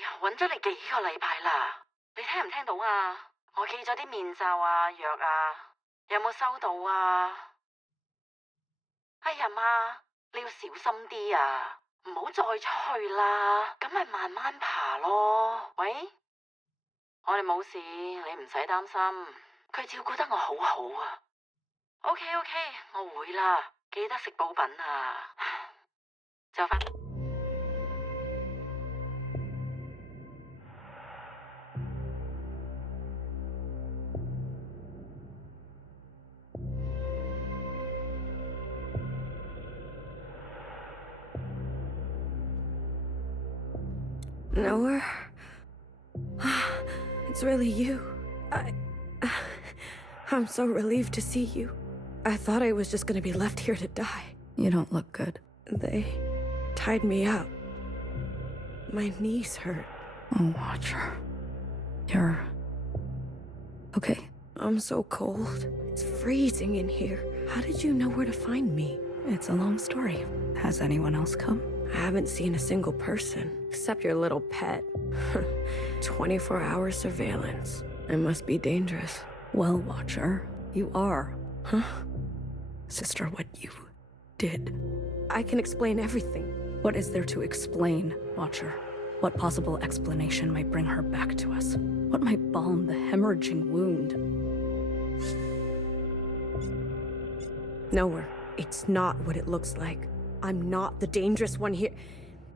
呀，搵咗你幾個禮拜啦，你聽唔聽到啊？我寄咗啲面罩啊、藥啊，有冇收到啊？哎呀媽，你要小心啲啊，唔好再出去啦，咁咪慢慢爬咯。喂，我哋冇事，你唔使擔心，佢照顧得我好好啊。OK， 我會啦，記得食補品啊。就返。Nowhere? It's really you. I'm so relieved to see you. I thought I was just gonna be left here to die. You don't look good. They tied me up. My knees hurt. Oh, Watcher. You're... okay. I'm so cold. It's freezing in here. How did you know where to find me? It's a long story. Has anyone else come? I haven't seen a single person, except your little pet. 24-hour surveillance. It must be dangerous. Well, Watcher, you are. Huh? Sister, what you did. I can explain everything. What is there to explain, Watcher? What possible explanation might bring her back to us? What might balm the hemorrhaging wound? Nowhere. It's not what it looks like. I'm not the dangerous one here.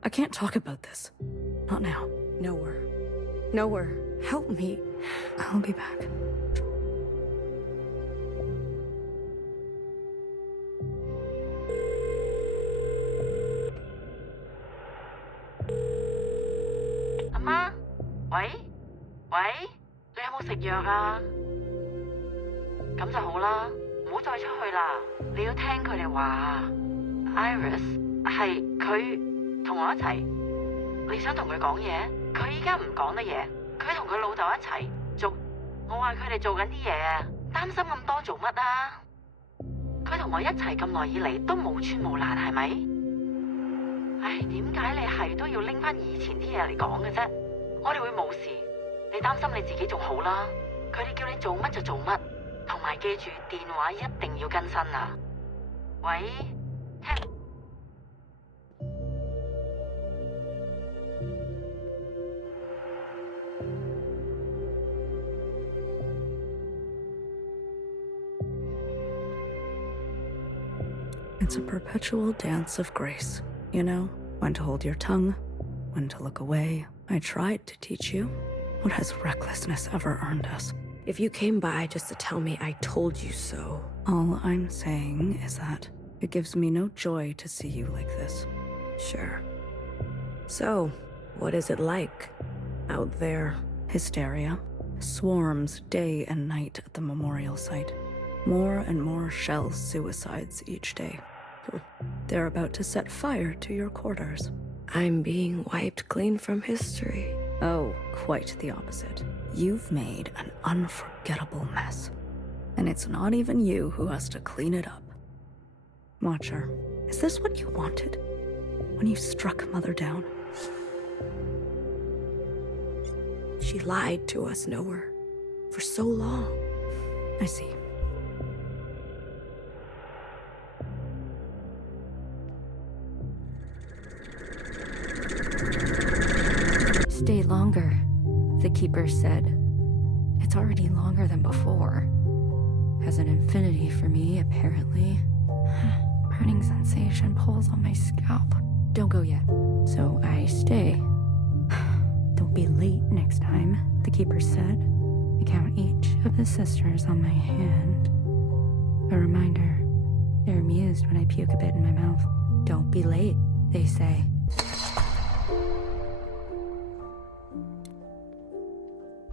I can't talk about this. Not now. Nowhere. Nowhere. Help me. I'll be back.阿媽，喂，你有冇食藥啊？咁就好啦，唔好再出去啦。你要聽佢哋話。Iris 係佢同我一齊，你想同佢講嘢？佢依家唔講得嘢，佢同佢老豆一齊做。我話佢哋做緊啲嘢，擔心咁多做乜啊？佢同我一齊咁耐以嚟都冇穿冇爛，係咪？唉，點解你係都要拎翻以前啲嘢嚟講嘅啫？我哋會冇事，你擔心你自己仲好啦。佢哋叫你做乜就做乜，同埋記住電話一定要更新啊！喂，聽。It's a perpetual dance of grace, you know? When to hold your tongue, when to look away. I tried to teach you. What has recklessness ever earned us? If you came by just to tell me I told you so. All I'm saying is that it gives me no joy to see you like this. Sure. So, what is it like out there? Hysteria. Swarms day and night at the memorial site. More and more shell suicides each day. They're about to set fire to your quarters. I'm being wiped clean from history. Oh, quite the opposite. You've made an unforgettable mess. And it's not even you who has to clean it up. Watcher, is this what you wanted? When you struck Mother down? She lied to us, Nowhere. For so long. I see. Stay longer, the Keeper said. It's already longer than before. Has an infinity for me, apparently. Burning sensation pulls on my scalp. Don't go yet. So I stay. Don't be late next time, the Keeper said. I count each of the sisters on my hand. A reminder, they're amused when I puke a bit in my mouth. Don't be late, they say.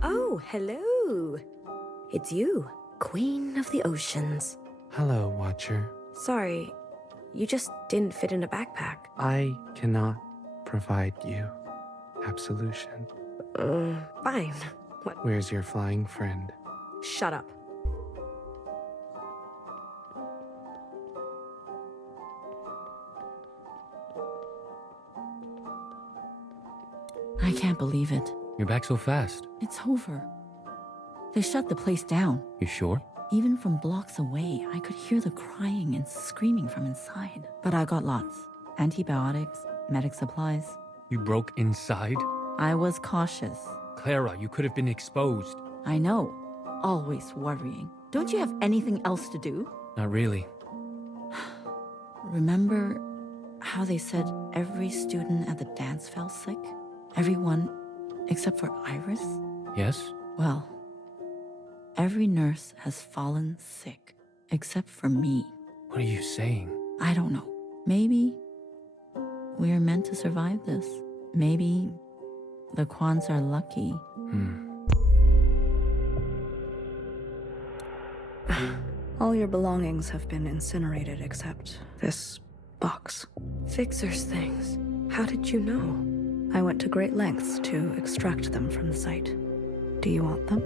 Oh, hello. It's you, Queen of the Oceans. Hello, Watcher. Sorry, you just didn't fit in a backpack. I cannot provide you absolution. Fine. What? Where's your flying friend? Shut up. I can't believe it. You're back so fast. It's over. They shut the place down. You sure? Even from blocks away, I could hear the crying and screaming from inside. But I got lots. Antibiotics, medic supplies. You broke inside? I was cautious. Clara, you could have been exposed. I know. Always worrying. Don't you have anything else to do? Not really. Remember how they said every student at the dance fell sick? Everyone except for Iris? Yes? Well, every nurse has fallen sick except for me. What are you saying? I don't know. Maybe we're meant to survive this. Maybe the Kwans are lucky. All your belongings have been incinerated except this box. Fixer's things. How did you know? I went to great lengths to extract them from the site. Do you want them?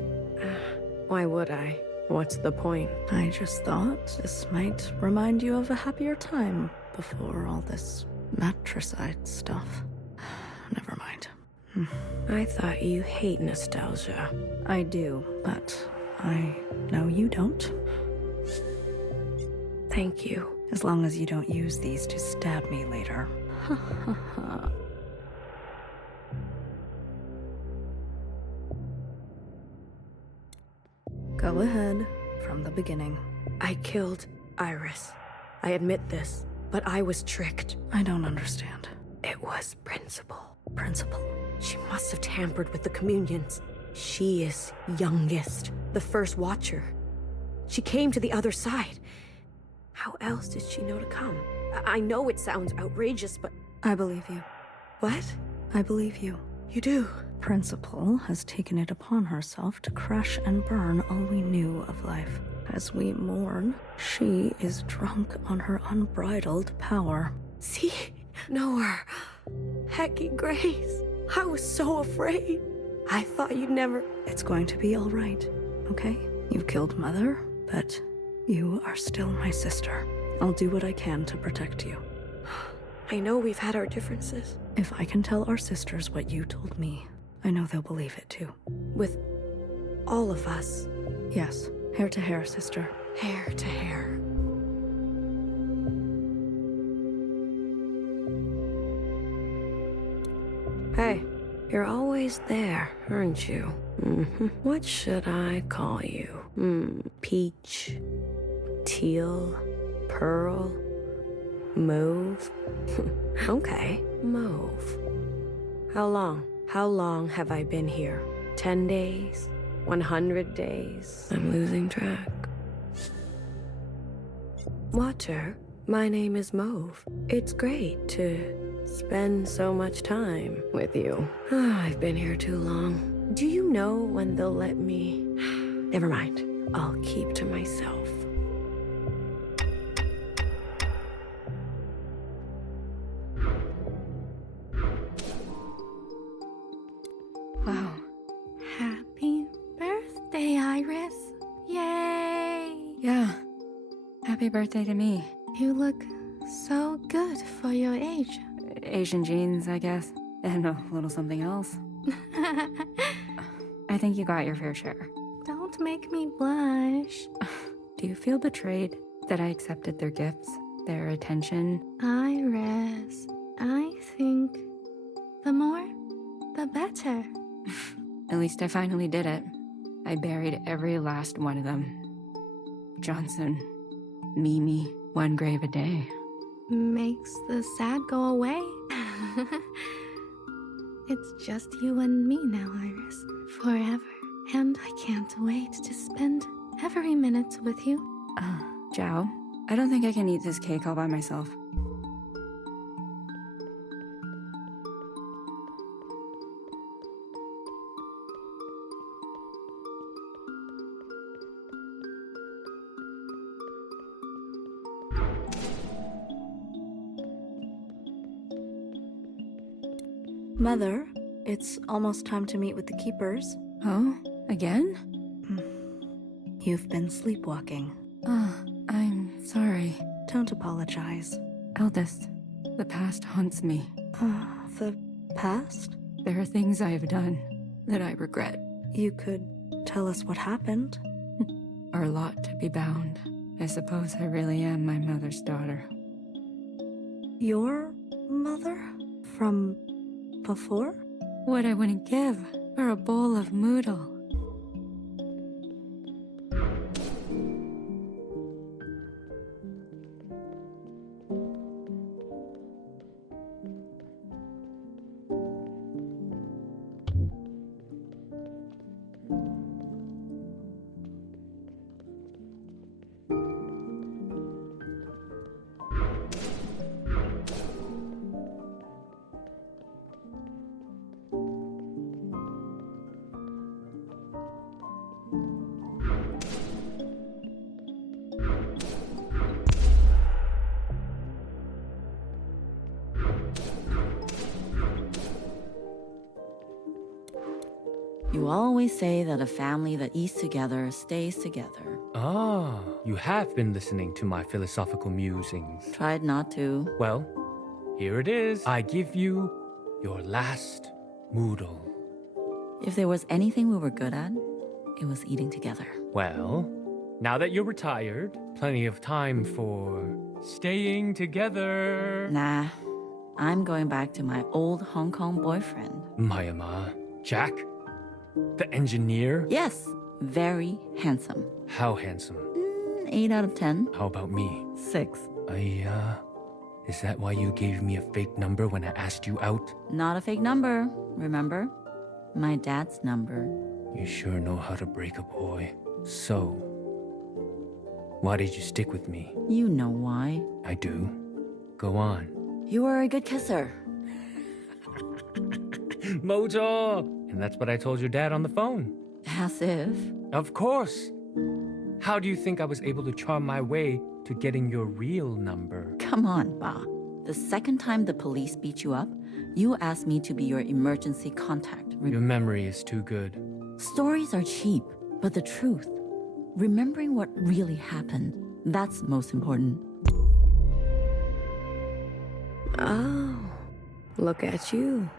Why would I? What's the point? I just thought this might remind you of a happier time before all this matricide stuff. Never mind. I thought you hate nostalgia. I do, but I know you don't. Thank you. As long as you don't use these to stab me later. Go ahead, from the beginning. I killed Iris. I admit this, but I was tricked. I don't understand. It was Principal. Principal? She must have tampered with the communions. She is youngest, the first watcher. She came to the other side. How else did she know to come? I know it sounds outrageous, but... I believe you. What? I believe you. You do? Principal has taken it upon herself to crash and burn all we knew of life. As we mourn, she is drunk on her unbridled power. See? Know her. Hecky Grace. I was so afraid. I thought you'd never... It's going to be all right, okay? You've killed Mother, but you are still my sister. I'll do what I can to protect you. I know we've had our differences. If I can tell our sisters what you told me, I know they'll believe it too. With all of us? Yes, hair to hair, sister. Hair to hair. Hey, you're always there, aren't you? What should I call you? Peach, teal, pearl, mauve? Okay, mauve. How long? How long have I been here? 10 days? 100 days? I'm losing track. Watcher, my name is Mauve. It's great to spend so much time with you. I've been here too long. Do you know when they'll let me? Never mind. I'll keep to myself. Wow. Happy birthday, Iris. Yay! Yeah. Happy birthday to me. You look so good for your age. Asian genes, I guess. And a little something else. I think you got your fair share. Don't make me blush. Do you feel betrayed that I accepted their gifts, their attention? Iris, I think the more, the better. At least I finally did it. I buried every last one of them. Johnson, Mimi, one grave a day. Makes the sad go away. It's just you and me now, Iris. Forever. And I can't wait to spend every minute with you. Zhao, I don't think I can eat this cake all by myself. Mother, it's almost time to meet with the keepers. Oh, again? You've been sleepwalking. I'm sorry. Don't apologize. Eldest, the past haunts me. The past? There are things I have done that I regret. You could tell us what happened. Our lot to be bound. I suppose I really am my mother's daughter. Your mother? From before? What I wouldn't give for a bowl of noodle. You always say that a family that eats together stays together. Ah, you have been listening to my philosophical musings. Tried not to. Well, here it is. I give you your last moodle. If there was anything we were good at, it was eating together. Well, now that you're retired, plenty of time for staying together. Nah, I'm going back to my old Hong Kong boyfriend. Myanmar. Jack? The engineer? Yes, very handsome. How handsome? 8 out of 10. How about me? 6. Is that why you gave me a fake number when I asked you out? Not a fake number, remember? My dad's number. You sure know how to break a boy. So, why did you stick with me? You know why. I do. Go on. You were a good kisser. Mojo! And that's what I told your dad on the phone. As if. Of course. How do you think I was able to charm my way to getting your real number? Come on, Ba. The second time the police beat you up, you asked me to be your emergency contact. Your memory is too good. Stories are cheap, but the truth, remembering what really happened, that's most important. Oh, look at you.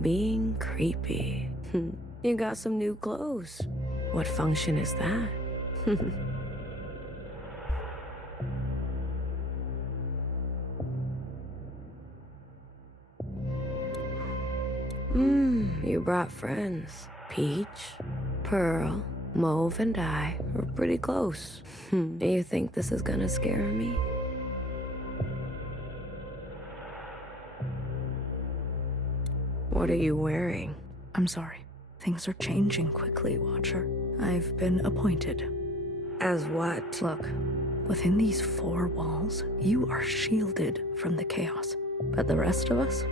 Being creepy. You got some new clothes. What function is that? You brought friends. Peach, Pearl, Mauve, and I were pretty close. Do you think this is gonna scare me? What are you wearing? I'm sorry. Things are changing quickly, Watcher. I've been appointed. As what? Look, within these 4 walls, you are shielded from the chaos. But the rest of us,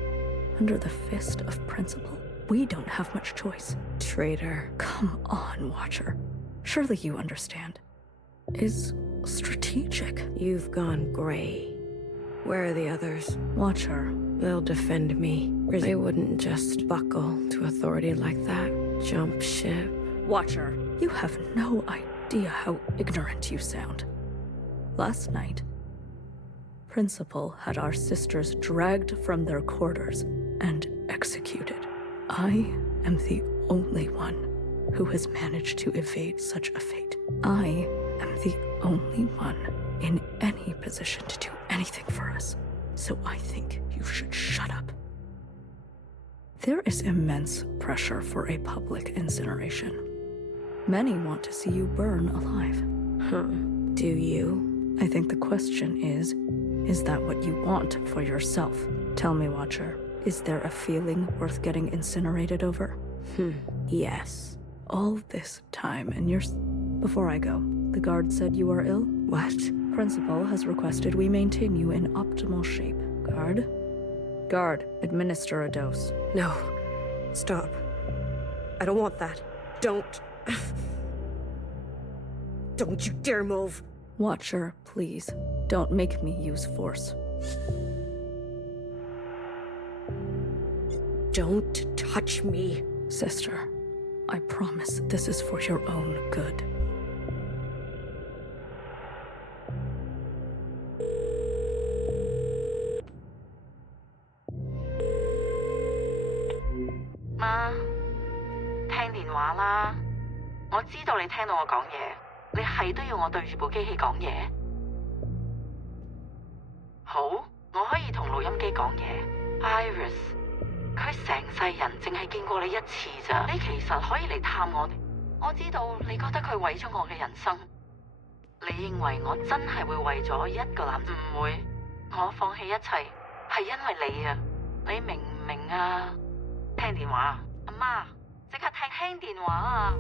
under the fist of principle, we don't have much choice. Traitor. Come on, Watcher. Surely you understand. Is strategic. You've gone gray. Where are the others? Watcher. They'll defend me. They wouldn't just buckle to authority like that. Jump ship. Watcher, you have no idea how ignorant you sound. Last night, Principal had our sisters dragged from their quarters and executed. I am the only one who has managed to evade such a fate. I am the only one in any position to do anything for us. So I think you should shut up. There is immense pressure for a public incineration. Many want to see you burn alive. Do you? I think the question is that what you want for yourself? Tell me, Watcher, is there a feeling worth getting incinerated over? Yes. All this time and Before I go, the guard said you are ill? What? Principal has requested we maintain you in optimal shape. Guard, administer a dose. No. Stop. I don't want that. Don't. Don't you dare move. Watcher, please, don't make me use force. Don't touch me. Sister, I promise this is for your own good. 媽，聽電話啦。我知道你聽到我講嘢，你係都要我對住部機器講嘢。好，我可以同錄音機講嘢。Iris， 佢成世人淨係見過你一次咋，你其實可以嚟探我哋。我知道你覺得佢毀咗我嘅人生，你認為我真係會為咗一個男？唔會，我放棄一切係因為你啊，你明唔明啊？聽電話，阿媽，即刻聽電話啊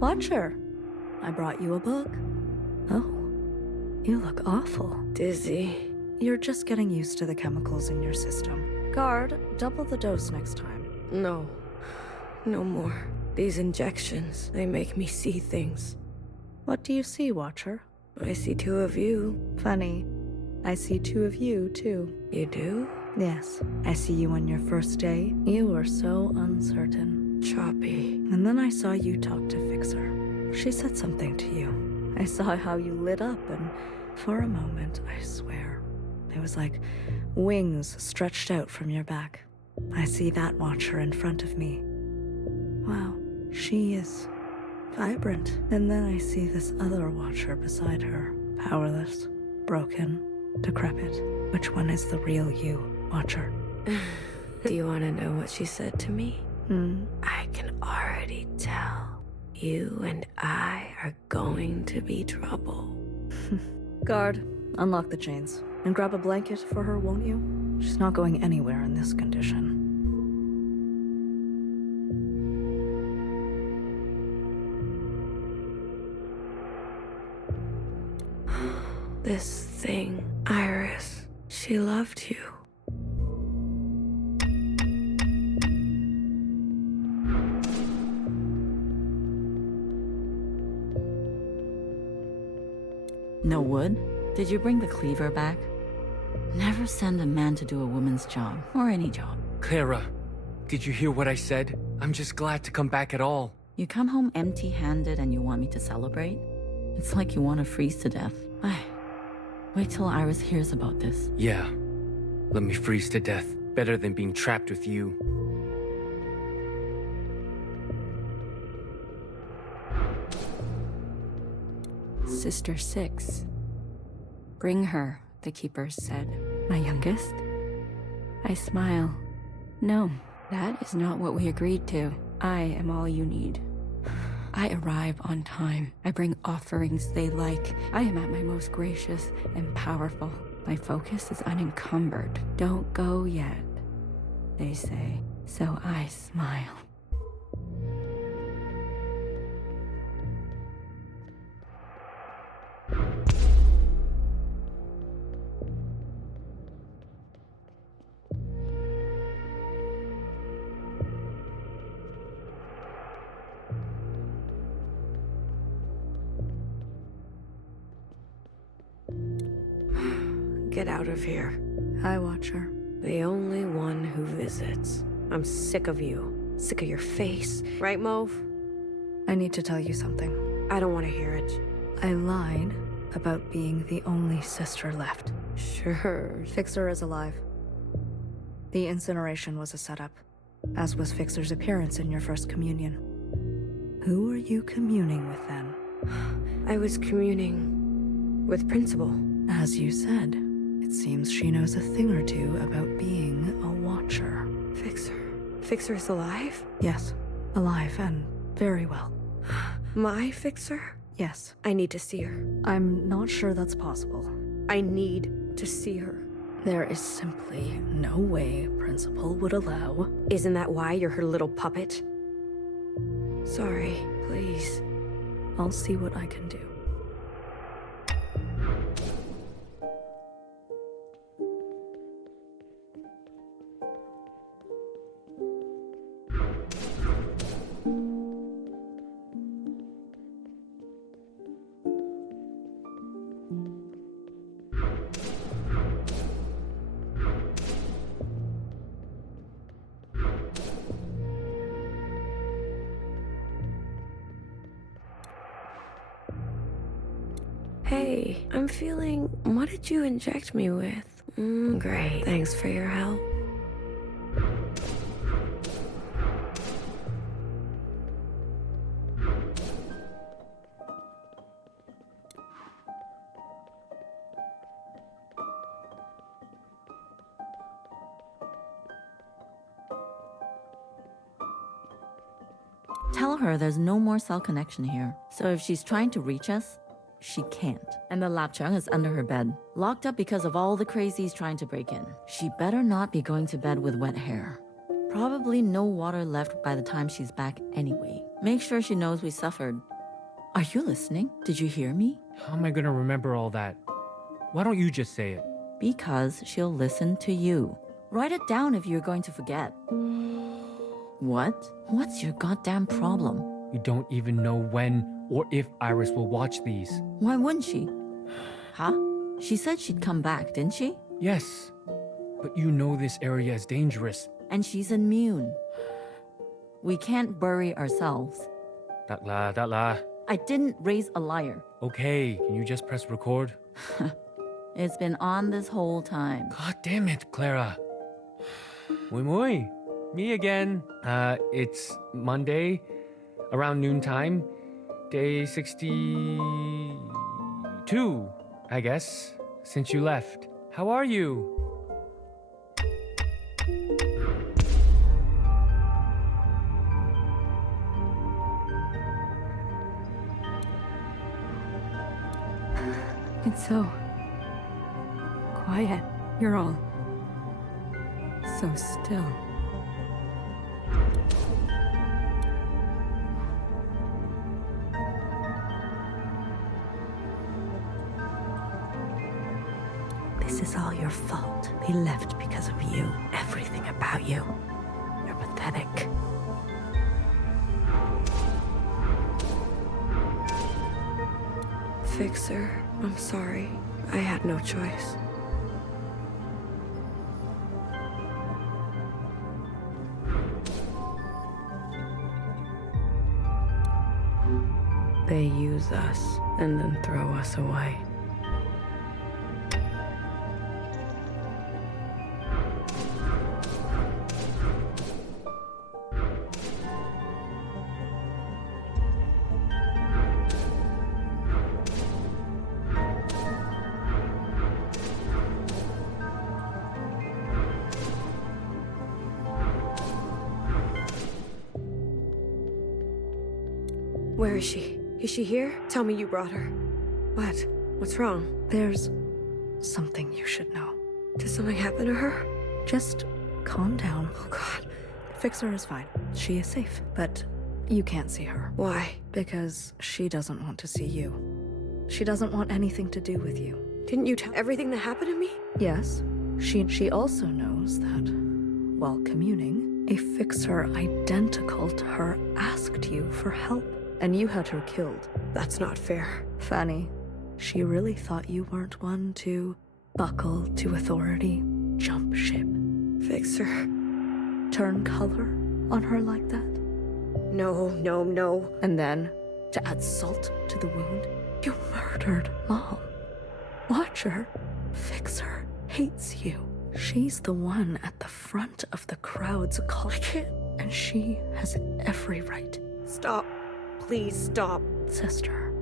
Watcher, I brought you a book. Oh, you look awful. Dizzy. You're just getting used to the chemicals in your system. Guard, double the dose next time. No. No more. These injections, they make me see things. What do you see, Watcher? I see two of you. Funny. I see two of you, too. You do? Yes. I see you on your first day. You were so uncertain. Choppy. And then I saw you talk to Fixer. She said something to you. I saw how you lit up, and for a moment, I swear, it was like wings stretched out from your back. I see that Watcher in front of me. Wow, she is vibrant. And then I see this other Watcher beside her, powerless, broken, decrepit. Which one is the real you, Watcher? Do you want to know what she said to me? Hmm? I can already tell. You and I are going to be trouble. Guard, unlock the chains. And grab a blanket for her, won't you? She's not going anywhere in this condition. This thing, Iris, she loved you. No wood? Did you bring the cleaver back? Never send a man to do a woman's job, or any job. Clara, did you hear what I said? I'm just glad to come back at all. You come home empty-handed and you want me to celebrate? It's like you want to freeze to death. Wait till Iris hears about this. Yeah, let me freeze to death. Better than being trapped with you. Sister 6. Bring her, the keeper said. My youngest? I smile. No, that is not what we agreed to. I am all you need. I arrive on time. I bring offerings they like. I am at my most gracious and powerful. My focus is unencumbered. Don't go yet, they say. So I smile. Get out of here. Hi, Watcher. The only one who visits. I'm sick of you. Sick of your face. Right, Mauve? I need to tell you something. I don't want to hear it. I lied about being the only sister left. Sure. Fixer is alive. The incineration was a setup, as was Fixer's appearance in your first communion. Who were you communing with then? I was communing with Principal. As you said, it seems she knows a thing or two about being a Watcher. Fixer. Fixer is alive? Yes, alive and very well. My Fixer? Yes. I need to see her. I'm not sure that's possible. I need to see her. There is simply no way Principal would allow... Isn't that why you're her little puppet? Sorry, please. I'll see what I can do. Hey, I'm feeling... What did you inject me with? Great. Thanks for your help. Tell her there's no more cell connection here. So if she's trying to reach us, she can't. And the lapchung is under her bed, locked up because of all the crazies trying to break in. She better not be going to bed with wet hair. Probably no water left by the time she's back anyway. Make sure she knows we suffered. Are you listening? Did you hear me? How am I gonna remember all that? Why don't you just say it? Because she'll listen to you. Write it down if you're going to forget. What? What's your goddamn problem? You don't even know when or if Iris will watch these. Why wouldn't she? Huh? She said she'd come back, didn't she? Yes, but you know this area is dangerous. And she's immune. We can't bury ourselves. Datla. I didn't raise a liar. Okay, can you just press record? It's been on this whole time. God damn it, Clara. Muy. Me again. It's Monday, around noontime. Day 62, I guess, since you left. How are you? It's so quiet. You're all so still. This is all your fault. They left because of you. Everything about you. You're pathetic. Fixer, I'm sorry. I had no choice. They use us and then throw us away. Where is she? Is she here? Tell me you brought her. What? What's wrong? There's something you should know. Did something happen to her? Just calm down. Oh God. Fixer is fine. She is safe, but you can't see her. Why? Because she doesn't want to see you. She doesn't want anything to do with you. Didn't you tell everything that happened to me? Yes, she also knows that while communing, a fixer identical to her asked you for help, and you had her killed. That's not fair. Fanny, she really thought you weren't one to buckle to authority, jump ship, Fixer. turn color on her like that. No. And then, to add salt to the wound, you murdered Mom. Watcher, Fixer, hates you. She's the one at the front of the crowd's call. I can't. And she has every right. Stop. Please stop. Sister,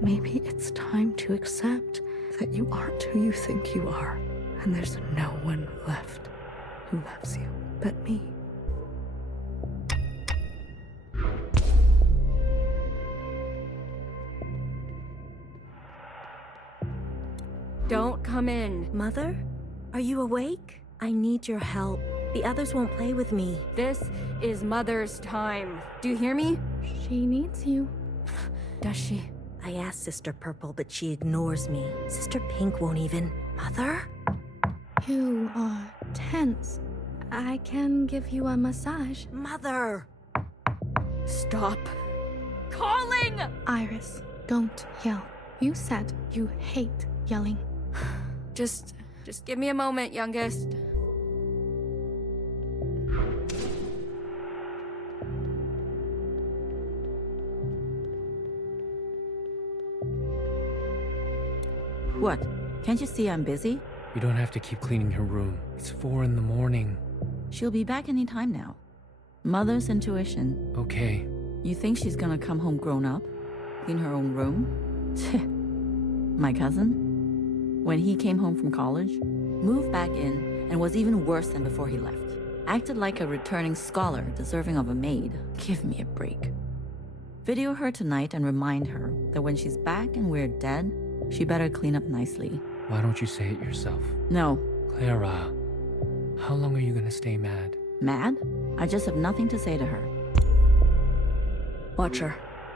maybe it's time to accept that you aren't who you think you are. And there's no one left who loves you but me. Don't come in. Mother? Are you awake? I need your help. The others won't play with me. This is Mother's time. Do you hear me? She needs you. Does she? I asked Sister Purple, but she ignores me. Sister Pink won't even. Mother? You are tense. I can give you a massage. Mother! Stop calling! Iris, don't yell. You said you hate yelling. Just give me a moment, youngest. What? Can't you see I'm busy? You don't have to keep cleaning her room. It's 4 in the morning. She'll be back any time now. Mother's intuition. Okay. You think she's gonna come home grown up? Clean her own room? My cousin? When he came home from college, moved back in and was even worse than before he left. Acted like a returning scholar deserving of a maid. Give me a break. Video her tonight and remind her that when she's back and we're dead, she better clean up nicely. Why don't you say it yourself? No. Clara, how long are you gonna stay mad? Mad? I just have nothing to say to her. Watcher,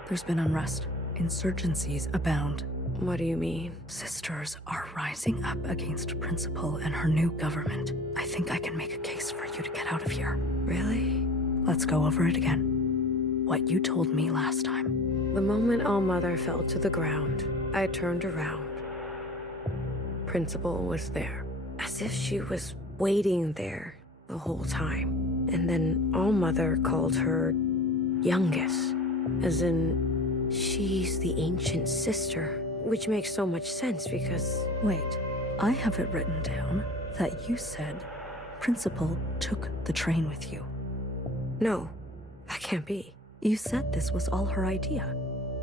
there's been unrest. Insurgencies abound. What do you mean? Sisters are rising up against Principal and her new government. I think I can make a case for you to get out of here. Really? Let's go over it again. What you told me last time. The moment All-Mother fell to the ground, I turned around. Principal was there, as if she was waiting there the whole time. And then All-Mother called her youngest, as in she's the ancient sister, which makes so much sense because... Wait, I have it written down that you said Principal took the train with you. No, that can't be. You said this was all her idea,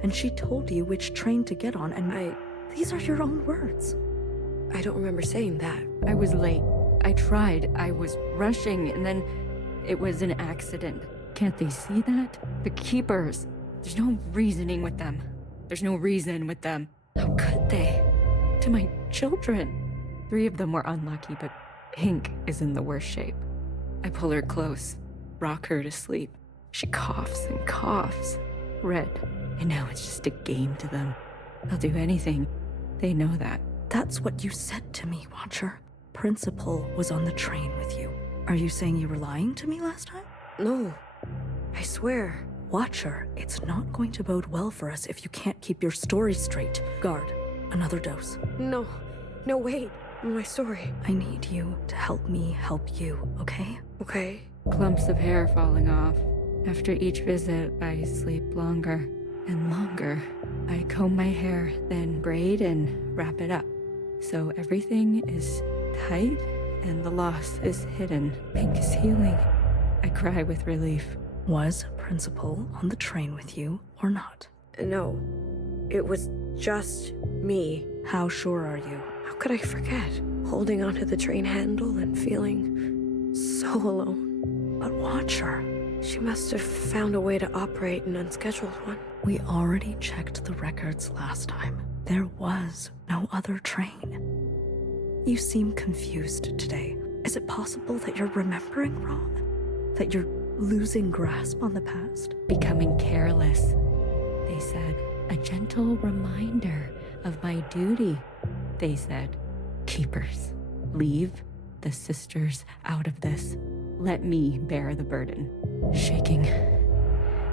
and she told you which train to get on, and these are your own words. I don't remember saying that. I was late. I tried. I was rushing, and then it was an accident. Can't they see that? The keepers. There's no reasoning with them. There's no reason with them. How could they? To my children. 3 of them were unlucky, but Pink is in the worst shape. I pull her close, rock her to sleep. She coughs and coughs. Red. I know it's just a game to them. I'll do anything. They know that. That's what you said to me, Watcher. Principal was on the train with you. Are you saying you were lying to me last time? No, I swear. Watcher, it's not going to bode well for us if you can't keep your story straight. Guard, another dose. No, wait. My story. I need you to help me help you, okay? Okay. Clumps of hair falling off. After each visit, I sleep longer and longer. I comb my hair, then braid and wrap it up. So everything is tight and the loss is hidden. Pink is healing. I cry with relief. Was Principal on the train with you or not? No, it was just me. How sure are you? How could I forget? Holding onto the train handle and feeling so alone. But Watcher, she must have found a way to operate an unscheduled one. we already checked the records last time. There was no other train. You seem confused today. Is it possible that you're remembering wrong? That you're losing grasp on the past? Becoming careless, they said. A gentle reminder of my duty, they said. Keepers, leave the sisters out of this. Let me bear the burden. Shaking.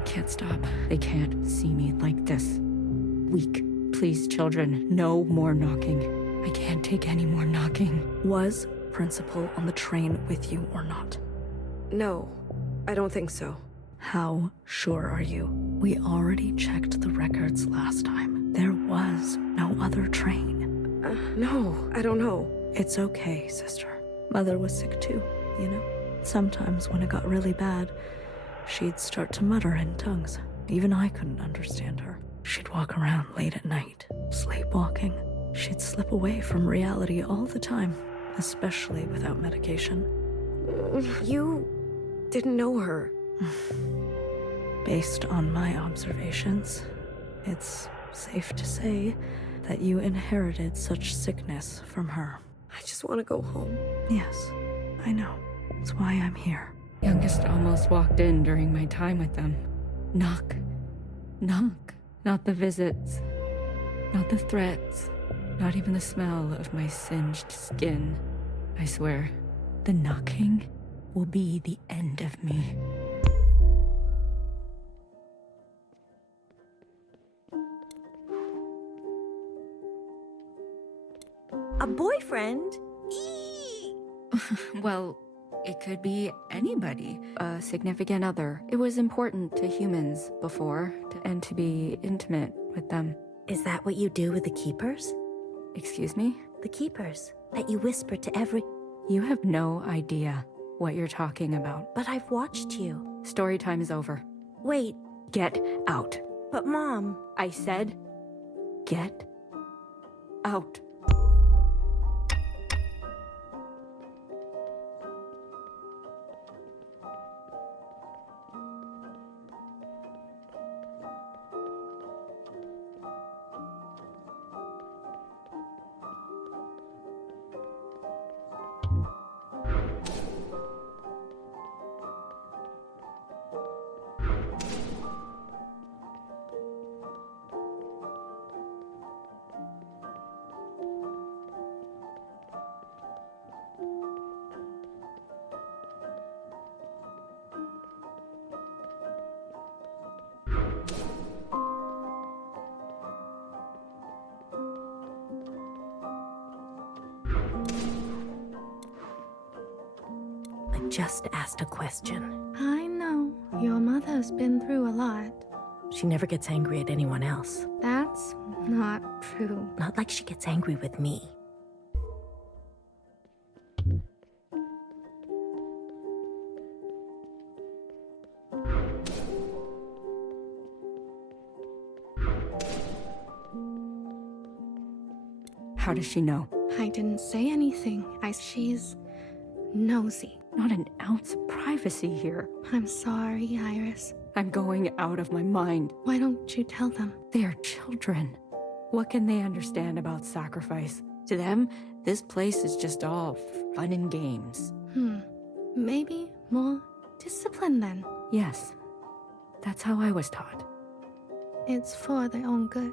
Can't stop. They can't see me like this. Weak. Please, children, no more knocking. I can't take any more knocking. Was Principal on the train with you or not? No, I don't think so. How sure are you? We already checked the records last time. There was no other train. No, I don't know. It's okay, sister. Mother was sick too, you know? Sometimes when it got really bad, she'd start to mutter in tongues. Even I couldn't understand her. She'd walk around late at night, sleepwalking. She'd slip away from reality all the time, especially without medication. You didn't know her. Based on my observations, it's safe to say that you inherited such sickness from her. I just want to go home. Yes, I know. That's why I'm here. Youngest almost walked in during my time with them. Knock. Knock. Not the visits. Not the threats. Not even the smell of my singed skin. I swear, the knocking will be the end of me. A boyfriend? Eee! Well, it could be anybody. A significant other. It was important to humans before, and to be intimate with them. Is that what you do with the keepers? Excuse me? The keepers that you whisper to every. You have no idea what you're talking about. But I've watched you. Story time is over. Wait, Get out. but Mom. I said, get out. I just asked a question. I know. Your mother's been through a lot. She never gets angry at anyone else. That's not true. Not like she gets angry with me. How does she know? I didn't say anything. She's nosy. Not an ounce of privacy here. I'm sorry, Iris. I'm going out of my mind. Why don't you tell them? They are children. What can they understand about sacrifice? To them, this place is just all fun and games. Maybe more discipline then. Yes, that's how I was taught. It's for their own good.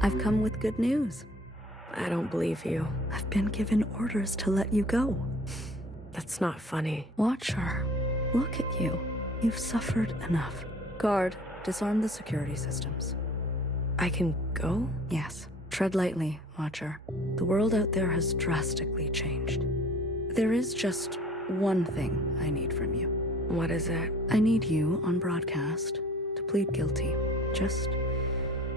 I've come with good news. I don't believe you. I've been given orders to let you go. That's not funny. Watcher, look at you. You've suffered enough. Guard, disarm the security systems. I can go? Yes. Tread lightly, Watcher. The world out there has drastically changed. There is just one thing I need from you. What is it? I need you on broadcast to plead guilty. Just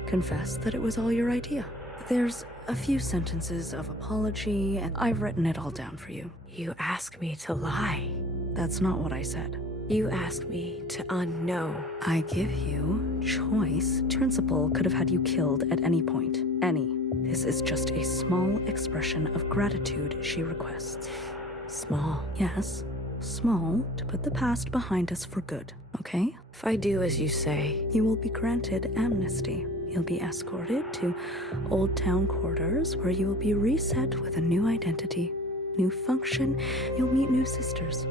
confess that it was all your idea. There's a few sentences of apology, and I've written it all down for you. You ask me to lie. That's not what I said. You ask me to unknow. I give you choice. Principal could have had you killed at any point. Any. This is just a small expression of gratitude she requests. Small. Yes, small, to put the past behind us for good, okay? If I do as you say, You will be granted amnesty. You'll be escorted to Old Town quarters where you will be reset with a new identity, new function. You'll meet new sisters,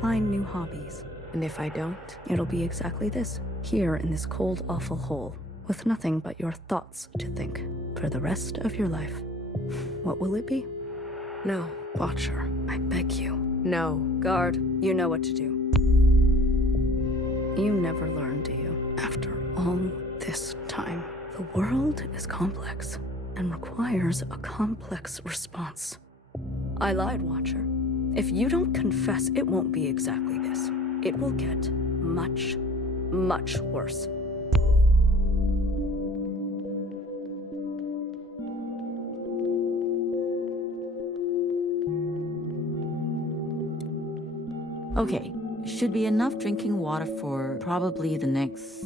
find new hobbies. and if I don't, It'll be exactly this, here in this cold, awful hole, with nothing but your thoughts to think for the rest of your life. What will it be? no, Watcher, I beg you. no. Guard, you know what to do. You never learn, do you? After all this time, the world is complex and requires a complex response. I lied, Watcher. If you don't confess, it won't be exactly this. It will get much, much worse. Okay, should be enough drinking water for probably the next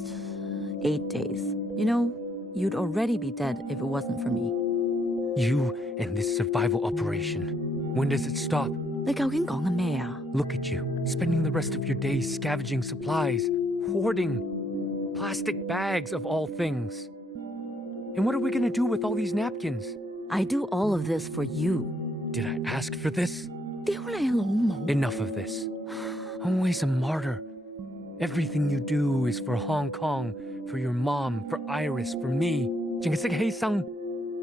8 days. You know, you'd already be dead if it wasn't for me. You and this survival operation. When does it stop? 你究竟講緊咩啊？ Look at you, spending the rest of your days scavenging supplies, hoarding plastic bags of all things. And what are we gonna do with all these napkins? I do all of this for you. Did I ask for this? 屌你老母！ Enough of this. Always a martyr. Everything you do is for Hong Kong, for your mom, for Iris, for me. 淨係識犧牲.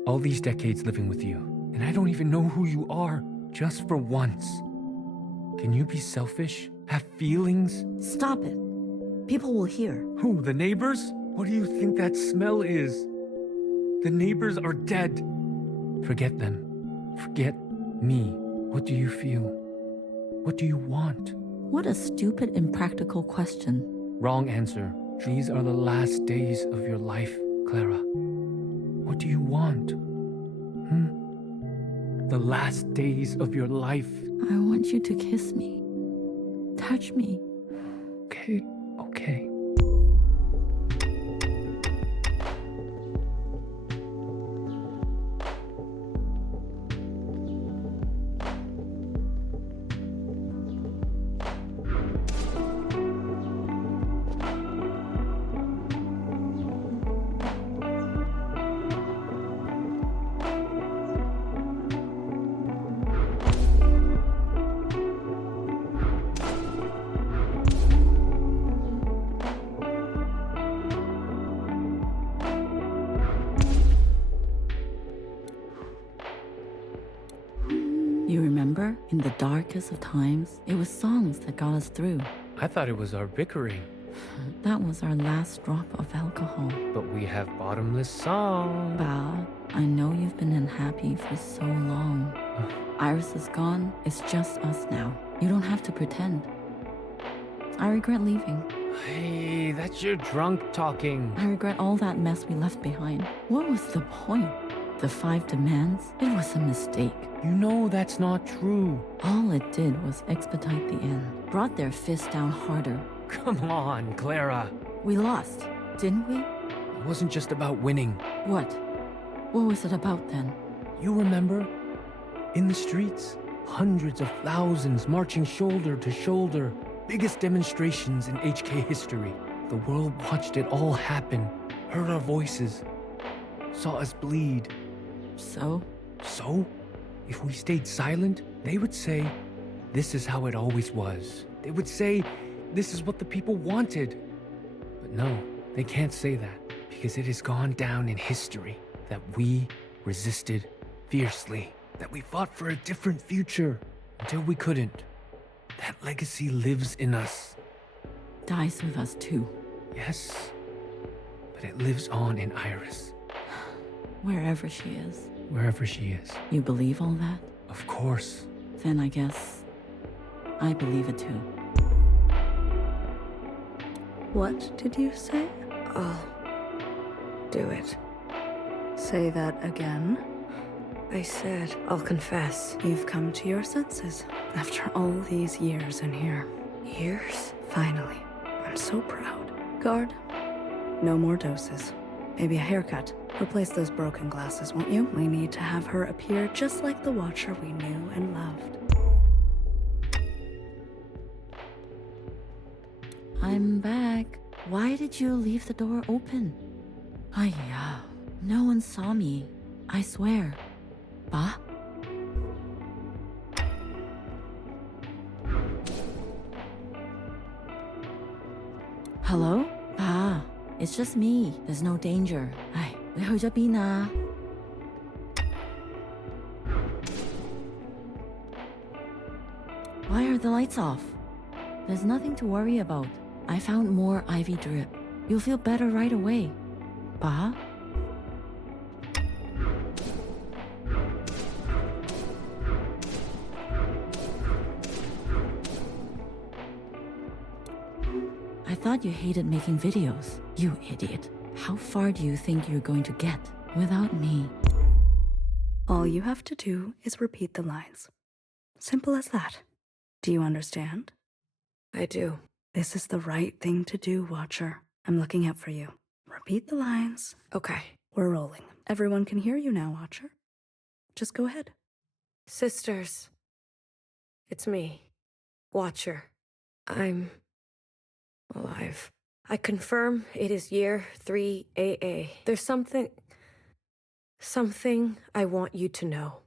All these decades living with you, and I don't even know who you are, just for once. Can you be selfish? Have feelings? Stop it. People will hear. Who, the neighbors? What do you think that smell is? The neighbors are dead. Forget them. Forget me. What do you feel? What do you want? What a stupid, impractical question. Wrong answer. These are the last days of your life, Clara. What do you want? The last days of your life. I want you to kiss me. Touch me. Okay, okay. You remember? In the darkest of times, it was songs that got us through. I thought it was our bickering, That was our last drop of alcohol. but we have bottomless songs. Bao, I know you've been unhappy for so long. Iris is gone. It's just us now. You don't have to pretend. I regret leaving. Hey, that's your drunk talking. I regret all that mess we left behind. What was the point? The 5 demands? It was a mistake. You know that's not true. All it did was expedite the end. Brought their fists down harder. Come on, Clara. We lost, didn't we? It wasn't just about winning. What? What was it about then? You remember? In the streets, hundreds of thousands marching shoulder to shoulder. Biggest demonstrations in HK history. The world watched it all happen, heard our voices, saw us bleed. So? So, if we stayed silent, they would say, this is how it always was. They would say, this is what the people wanted. But no, they can't say that, because it has gone down in history that we resisted fiercely, that we fought for a different future until we couldn't. That legacy lives in us. Dies with us too. Yes, but it lives on in Iris, Wherever she is. wherever she is. You believe all that? Of course. Then I guess I believe it too. What did you say? I'll do it. Say that again. I said I'll confess. You've come to your senses after all these years in here. Years? Finally. I'm so proud. Guard, no more doses. Maybe a haircut. Replace those broken glasses, won't you? We need to have her appear just like the Watcher we knew and loved. I'm back. Why did you leave the door open? Ayya, no one saw me. I swear. Ba? Hello? Ba, it's just me. There's no danger. Ay, 你去咗邊啊? Why are the lights off? There's nothing to worry about. I found more ivy drip. You'll feel better right away. Ba? I thought you hated making videos. You idiot. How far do you think you're going to get without me? All you have to do is repeat the lines. Simple as that. Do you understand? I do. This is the right thing to do, Watcher. I'm looking out for you. Repeat the lines. Okay. We're rolling. Everyone can hear you now, Watcher. Just go ahead. Sisters. It's me. Watcher. I'm alive. I confirm it is year 3 AA. There's something I want you to know.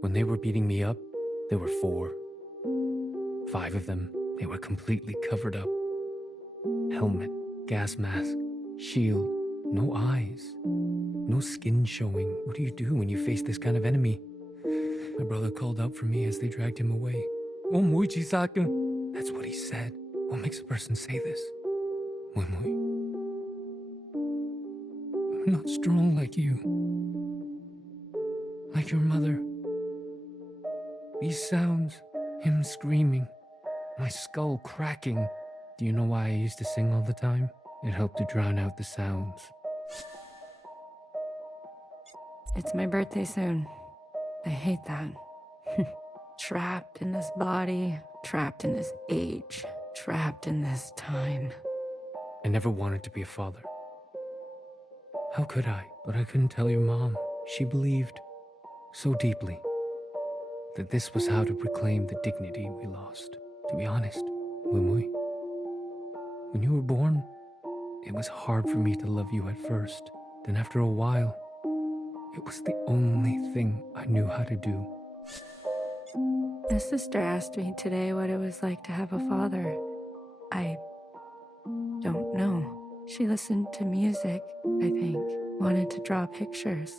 When they were beating me up, there were 4. 5 of them, they were completely covered up. Helmet, gas mask, shield, no eyes, no skin showing. What do you do when you face this kind of enemy? My brother called out for me as they dragged him away. That's what he said. What makes a person say this? I'm not strong like you. Like your mother. These sounds, him screaming, my skull cracking. Do you know why I used to sing all the time? It helped to drown out the sounds. It's my birthday soon. I hate that. Trapped in this body, trapped in this age, trapped in this time. I never wanted to be a father. How could I? But I couldn't tell your mom. She believed so deeply that this was how to reclaim the dignity we lost. To be honest, Wimui, when you were born, it was hard for me to love you at first. Then after a while, it was the only thing I knew how to do. My sister asked me today what it was like to have a father. I don't know. She listened to music, I think, wanted to draw pictures.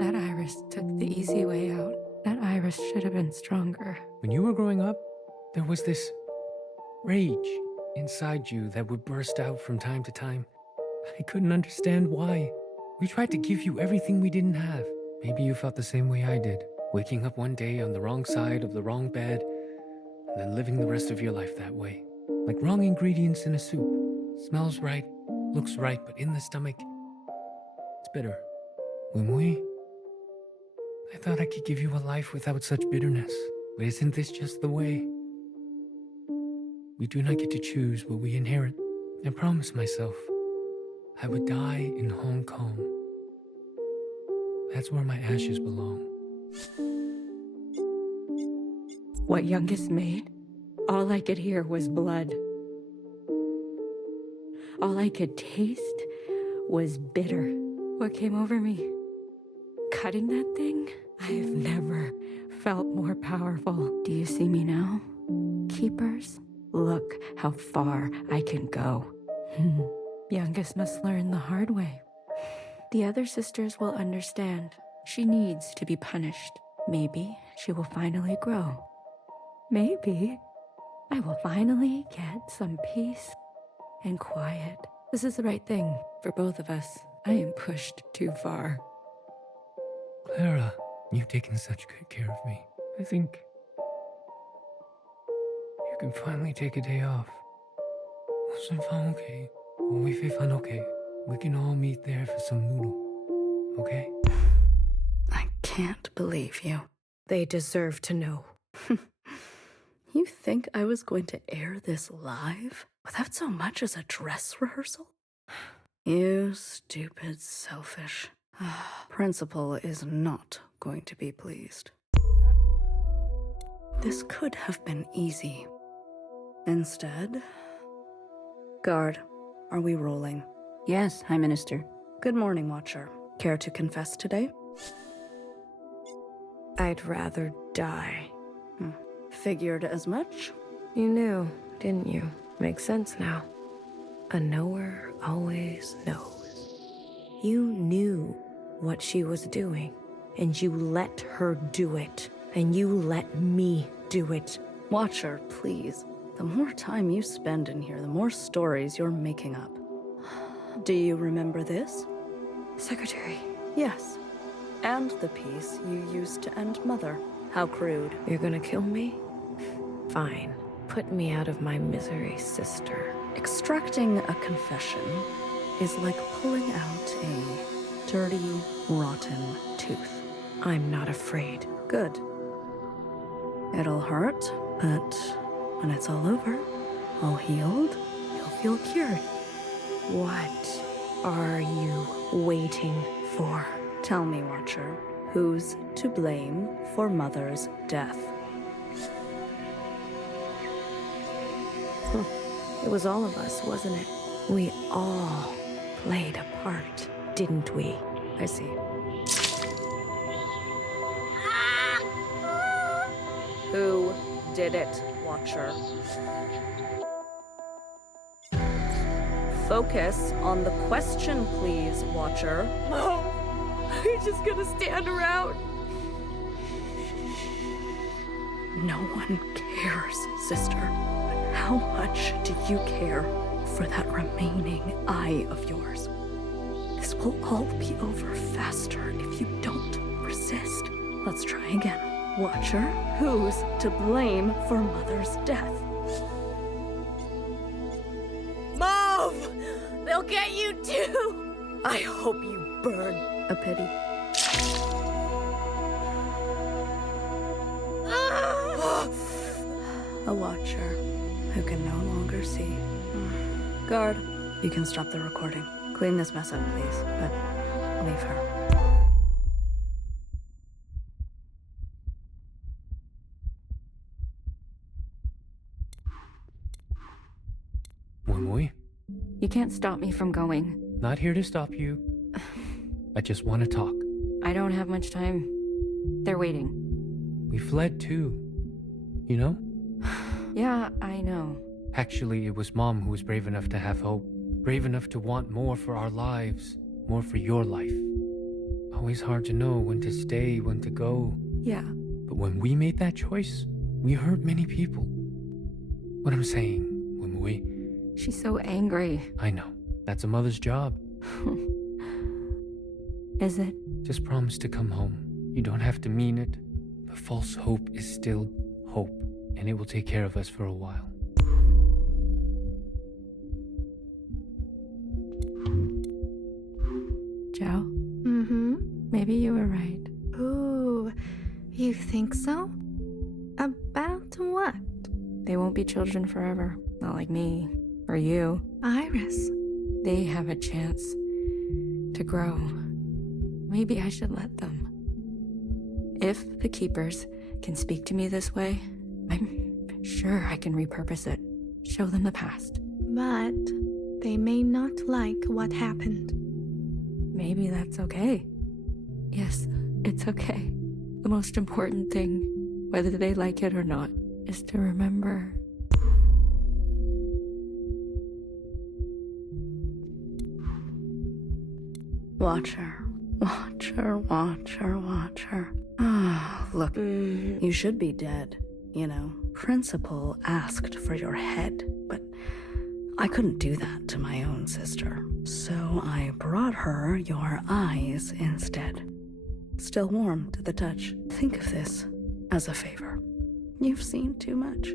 That Iris took the easy way out. That Iris should have been stronger. When you were growing up, there was this rage inside you that would burst out from time to time. I couldn't understand why. We tried to give you everything we didn't have. Maybe you felt the same way I did. Waking up one day on the wrong side of the wrong bed, and then living the rest of your life that way. Like wrong ingredients in a soup. Smells right, looks right, but in the stomach, it's bitter. Wimui, I thought I could give you a life without such bitterness. But isn't this just the way? We do not get to choose what we inherit. I promised myself I would die in Hong Kong. That's where my ashes belong. What Youngest made, all I could hear was blood. All I could taste was bitter. What came over me? Cutting that thing? I've never felt more powerful. Do you see me now? Keepers, look how far I can go. Youngest must learn the hard way. The other sisters will understand. She needs to be punished. Maybe she will finally grow. Maybe I will finally get some peace and quiet. This is the right thing for both of us. I am pushed too far. Clara, you've taken such good care of me. I think you can finally take a day off. Okay. Okay. We can all meet there for some noodle. Okay? I can't believe you. They deserve to know. You think I was going to air this live without so much as a dress rehearsal? You stupid, selfish. Principal is not going to be pleased. This could have been easy. Instead... Guard, are we rolling? Yes, High Minister. Good morning, Watcher. Care to confess today? I'd rather die. Figured as much. You knew, didn't you? Makes sense now. A knower always knows. You knew what she was doing, and you let her do it, and you let me do it. Watcher, please. The more time you spend in here, the more stories you're making up. Do you remember this? Secretary. Yes. And the piece you used to end Mother. How crude. You're gonna kill me? Fine. Put me out of my misery, sister. Extracting a confession is like pulling out a dirty, rotten tooth. I'm not afraid. Good. It'll hurt, but when it's all over, all healed, you'll feel cured. What are you waiting for? Tell me, Watcher, who's to blame for Mother's death? It was all of us, wasn't it? We all played a part, didn't we? I see. Who did it, Watcher? Focus on the question, please, Watcher. No! You're just gonna stand around. No one cares, sister. But how much do you care? for that remaining eye of yours. This will all be over faster if you don't resist. Let's try again. Watcher, who's to blame for Mother's death? Move! They'll get you too! I hope you burn. A pity. A watcher who can no longer see. Guard, you can stop the recording. Clean this mess up, please, but leave her. Mui, You can't stop me from going. not here to stop you. I just want to talk. I don't have much time. They're waiting. We fled too. You know? Yeah, I know. Actually, it was Mom who was brave enough to have hope. Brave enough to want more for our lives. More for your life. Always hard to know when to stay, when to go. Yeah. But when we made that choice, we hurt many people. What I'm saying, Mui, She's so angry. I know. That's a mother's job. Is it? Just promise to come home. You don't have to mean it. But false hope is still hope. And it will take care of us for a while. Joe? Mm-hmm. Maybe you were right. Ooh, you think so? About what? They won't be children forever. Not like me. Or you. Iris. They have a chance to grow. Maybe I should let them. If the Keepers can speak to me this way, I'm sure I can repurpose it. Show them the past. But they may not like what happened. Maybe that's okay. Yes, it's okay. The most important thing, whether they like it or not, is to remember. Watcher. Watcher, watcher, watcher. Ah, look, you should be dead, you know. Principal asked for your head, but I couldn't do that to my own sister. So I brought her your eyes instead. Still warm to the touch. Think of this as a favor. You've seen too much.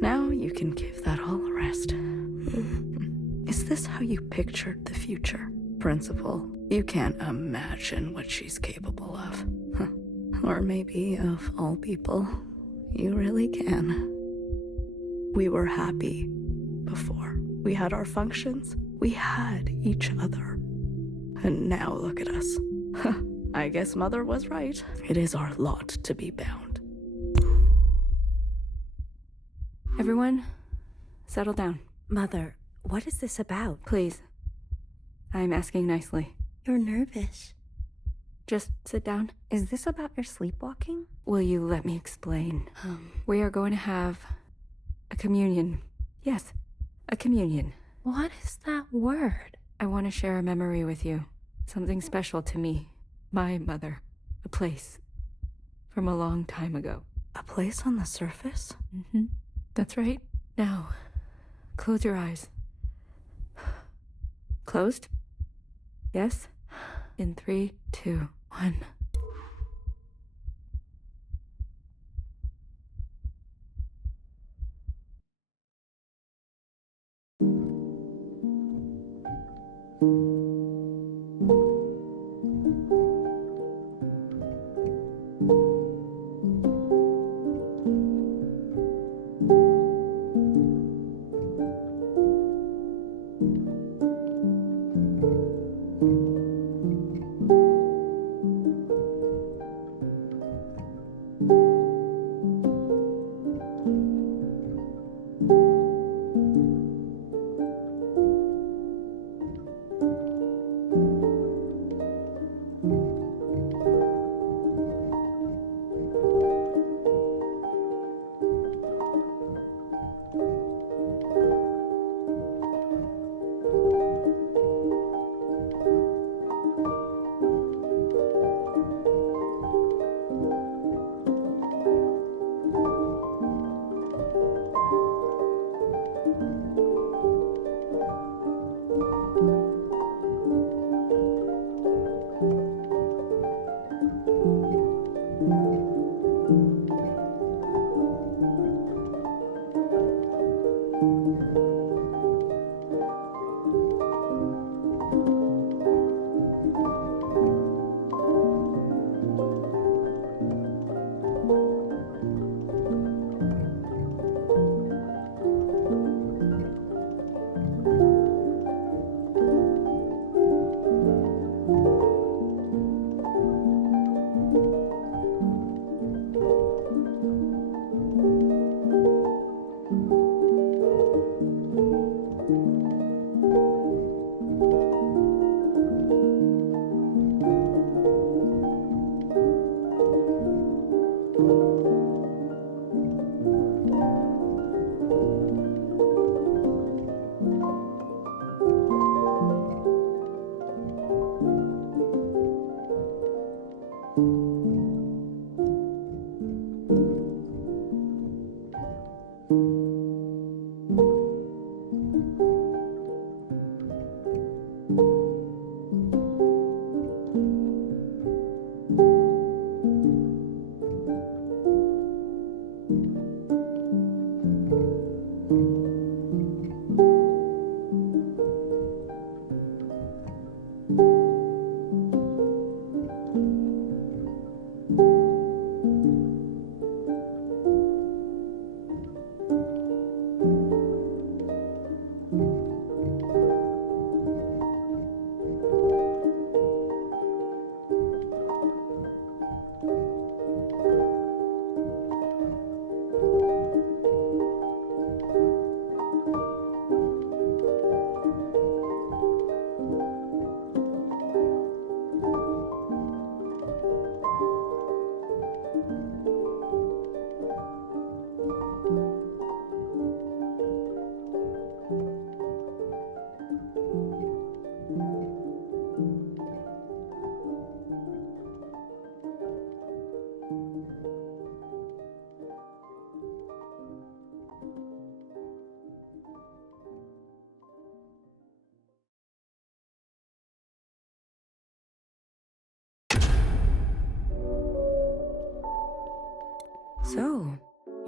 Now you can give that all a rest. Is this how you pictured the future? Principal, you can't imagine what she's capable of. Or maybe of all people, you really can. We were happy before. We had our functions. We had each other. And now look at us. I guess Mother was right. It is our lot to be bound. Everyone, settle down. Mother, what is this about? Please. I'm asking nicely. You're nervous. Just sit down. Is this about your sleepwalking? Will you let me explain? We are going to have a communion. Yes, a communion. What is that word? I want to share a memory with you. Something special to me. My mother. A place. From a long time ago. A place on the surface? Mm-hmm. That's right. Now, close your eyes. Closed? Yes? In 3, 2, 1.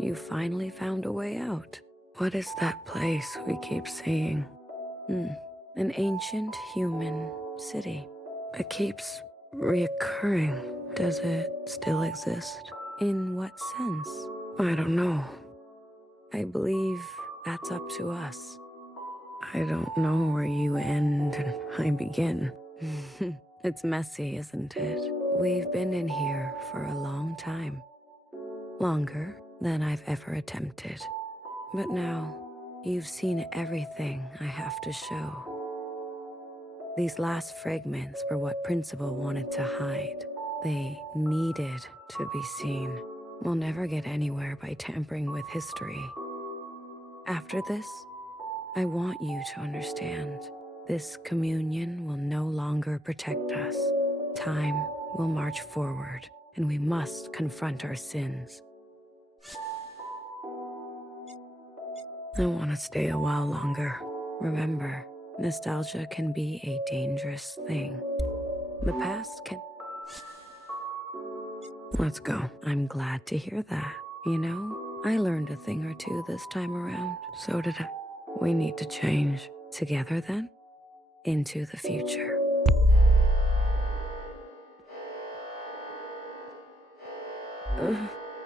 you finally found a way out. What is that place we keep seeing? An ancient human city. It keeps reoccurring. Does it still exist? In what sense? I don't know. I believe that's up to us. I don't know where you end and I begin. It's messy, isn't it? We've been in here for a long time. Longer than I've ever attempted. But now, you've seen everything I have to show. These last fragments were what Principal wanted to hide. They needed to be seen. We'll never get anywhere by tampering with history. After this, I want you to understand. This communion will no longer protect us. Time will march forward, and we must confront our sins. I want to stay a while longer. Remember, nostalgia can be a dangerous thing. The past can... Let's go. I'm glad to hear that. You know, I learned a thing or two this time around. So did I. We need to change. Together, then, into the future.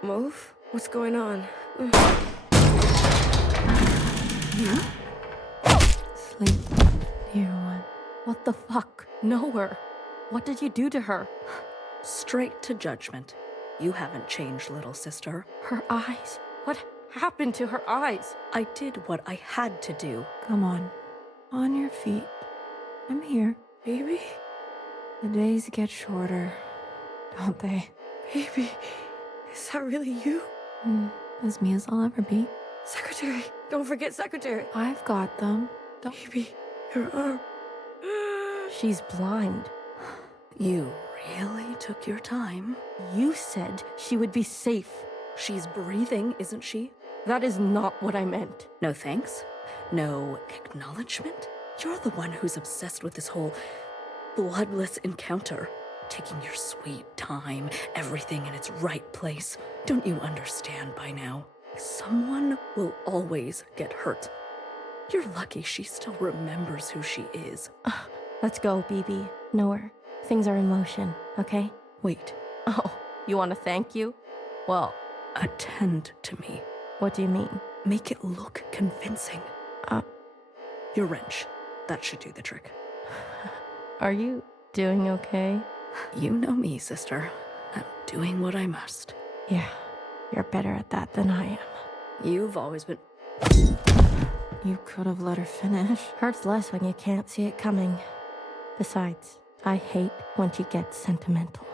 Move? What's going on? You? Sleep, dear one. What the fuck? Know her. What did you do to her? Straight to judgment. You haven't changed, little sister. Her eyes. What happened to her eyes? I did what I had to do. Come on your feet. I'm here. Baby? The days get shorter, don't they? Baby? Is that really you? As me as I'll ever be. Secretary! Don't forget Secretary! I've got them. Baby, your arm. She's blind. You really took your time. You said she would be safe. She's breathing, isn't she? That is not what I meant. No thanks. No acknowledgement. You're the one who's obsessed with this whole bloodless encounter. Taking your sweet time, everything in its right place. Don't you understand by now? Someone will always get hurt. You're lucky she still remembers who she is. Let's go, BB. Know her. Things are in motion, okay? Wait. Oh, you want to thank you? Well, attend to me. What do you mean? Make it look convincing. Your wrench. That should do the trick. Are you doing okay? You know me, sister. I'm doing what I must. Yeah, you're better at that than I am. You've always been... You could have let her finish. Hurts less when you can't see it coming. Besides, I hate when she gets sentimental.